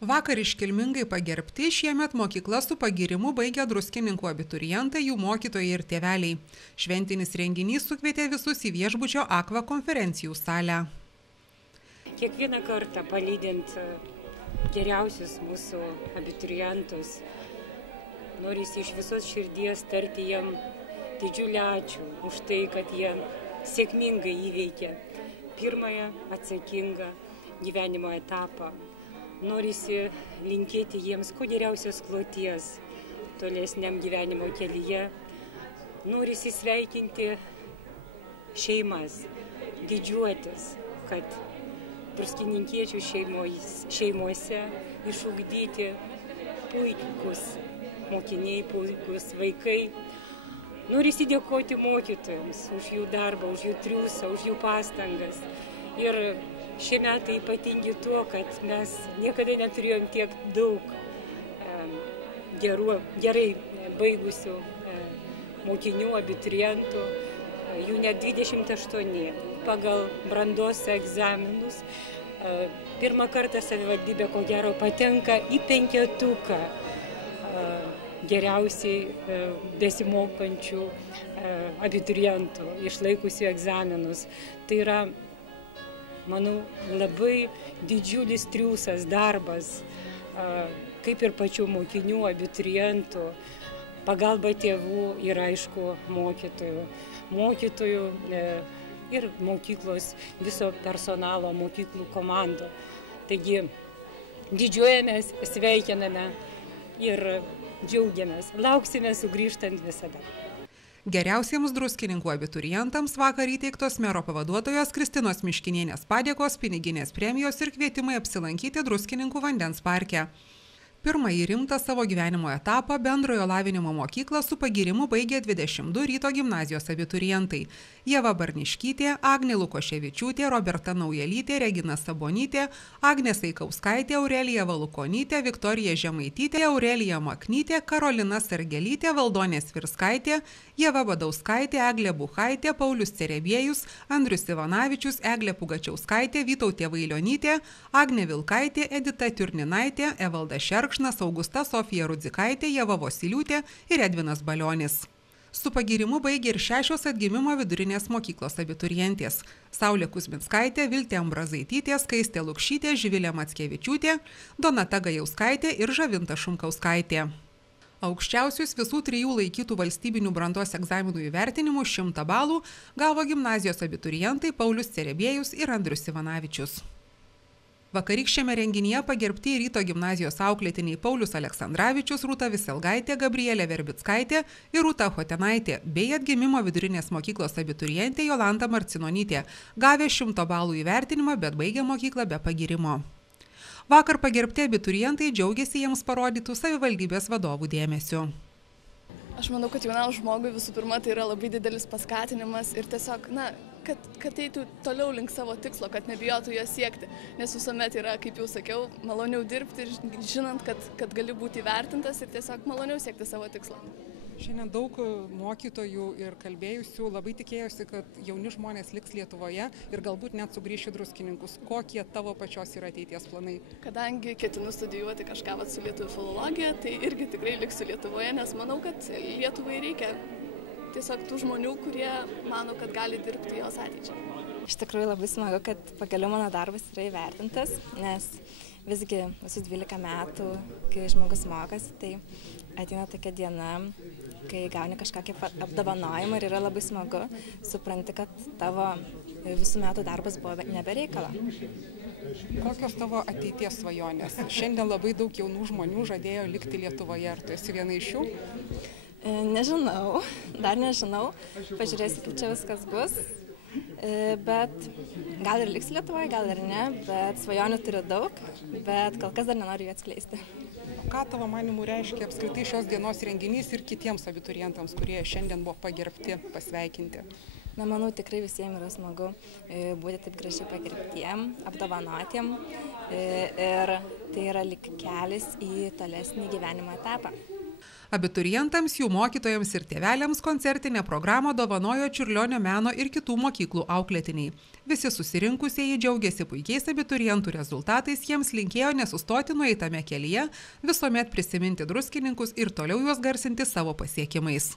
Vakar iškilmingai pagerbti šiemet mokyklas su pagyrimu baigė Druskininkų abiturientai, jų mokytojai ir tėveliai. Šventinis renginys sukvietė visus į viešbučio Aqua konferencijų salę. Kiekvieną kartą palydint geriausius mūsų abiturientus, norisi iš visos širdies tarti jiem didžiulį ačiū už tai, kad jie sėkmingai įveikė pirmąją atsakingą gyvenimo etapą. Norisi linkėti jiems kuo geriausios kloties tolesniam gyvenimo kelyje. Norisi sveikinti šeimas, didžiuotis, kad druskininkiečių šeimose išugdyti puikus mokiniai, puikus vaikai. Norisi dėkoti mokytojams už jų darbą, už jų triūsą, už jų pastangas. Ir šie metai ypatingi tuo, kad mes niekada neturėjom tiek daug gerai baigusių mokinių, abiturientų, jų net 28 pagal brandos egzaminus. Pirmą kartą savivaldybė ko gero patenka į 5 geriausiai besimokančių abiturientų, išlaikusių egzaminus. Tai yra, manau, labai didžiulis triūsas darbas, kaip ir pačių mokinių, abiturientų, pagalba tėvų ir aišku mokytojų ir mokyklos viso personalo, mokyklų komandų. Taigi didžiuojamės, sveikiname ir džiaugiamės, lauksime sugrįžtant visada. Geriausiems Druskininkų abiturientams vakar įteiktos mero pavaduotojos Kristinos Miškinienės padėkos, piniginės premijos ir kvietimai apsilankyti Druskininkų vandens parke. Pirmąjį rimtą savo gyvenimo etapą bendrojo lavinimo mokyklą su pagyrimu baigė 22 Ryto gimnazijos abiturientai. Ieva Barniškytė, Agnė Lukoševičiūtė, Roberta Naujelytė, Regina Sabonytė, Agnė Saikauskaitė, Aurelija Valukonytė, Viktorija Žemaitytė, Aurelija Maknytė, Karolina Sargelytė, Valdonė Svirskaitė, Ieva Badauskaitė, Eglė Buchaitė, Paulius Cerebiejus, Andrius Ivanavičius, Eglė Pugačiauskaitė, Vytautė Vailionytė, Agnė Vilkaitė, Edita Tiurninaitė, Evalda Šerkšnas, Augusta Sofija Rudzikaitė, Ieva Vosiliūtė ir Edvinas Balionis. Su pagyrimu baigė ir 6 atgimimo vidurinės mokyklos abiturientės – Saulė Kuzminskaitė, Viltė Ambrazaitytė, Skaistė Lukšytė, Živilė Mackevičiūtė, Donata Gajauskaitė ir Žavinta Šumkauskaitė. Aukščiausius visų 3 laikytų valstybinių brandos egzaminų įvertinimų 100 balų gavo gimnazijos abiturientai Paulius Cerebiejus ir Andrius Ivanavičius. Vakarykščiame renginyje pagerbti Ryto gimnazijos auklėtiniai Paulius Aleksandravičius, Rūta Viselgaitė, Gabrielė Verbickaitė ir Rūta Hotenaitė, bei atgimimo vidurinės mokyklos abiturientė Jolanta Marcinonytė, gavę 100 balų įvertinimą, bet baigė mokyklą be pagyrimo. Vakar pagerbti abiturientai džiaugiasi jiems parodytų savivaldybės vadovų dėmesiu. Aš manau, kad jaunam žmogui visų pirma tai yra labai didelis paskatinimas ir tiesiog, kad eitų toliau link savo tikslo, kad nebijotų jo siekti. Nes visuomet yra, kaip jau sakiau, maloniau dirbti ir žinant, kad gali būti įvertintas ir tiesiog maloniau siekti savo tikslo. Šiandien daug mokytojų ir kalbėjusių labai tikėjosi, kad jauni žmonės liks Lietuvoje ir galbūt net sugrįš į Druskininkus. Kokie tavo pačios yra ateities planai? Kadangi ketinu studijuoti kažką su lietuvių filologija, tai irgi tikrai liksiu Lietuvoje, nes manau, kad Lietuvai reikia tiesiog tų žmonių, kurie mano, kad gali dirbti jos ateičiai. Iš tikrųjų labai smagu, kad pagaliau mano darbas yra įvertintas, nes visgi visus 12 metų, kai žmogus mokosi, tai ateina tokia diena, kai gauni kažkokį apdovanojimą ir yra labai smagu, supranti, kad tavo visų metų darbas buvo nebereikalo. Kokios tavo ateities svajonės? Šiandien labai daug jaunų žmonių žadėjo likti Lietuvoje. Ar tu esi viena iš jų? Nežinau, dar nežinau. Pažiūrėsiu, kaip čia viskas bus. Bet gal ir liks Lietuvoje, gal ir ne, bet svajonių turiu daug, bet kol kas dar nenoriu jų atskleisti. Ką tavo manimų reiškia apskritai šios dienos renginys ir kitiems abiturientams, kurie šiandien buvo pagerbti, pasveikinti? Manau, tikrai visiems yra smagu būti taip gražiai pagerbtiem, apdovanotiem ir tai yra lyg kelias į tolesnį gyvenimo etapą. Abiturientams, jų mokytojams ir tėveliams koncertinę programą dovanojo Čiurlionio meno ir kitų mokyklų auklėtiniai. Visi susirinkusieji džiaugiasi puikiais abiturientų rezultatais, jiems linkėjo nesustoti nueitame kelyje, visuomet prisiminti druskininkus ir toliau juos garsinti savo pasiekimais.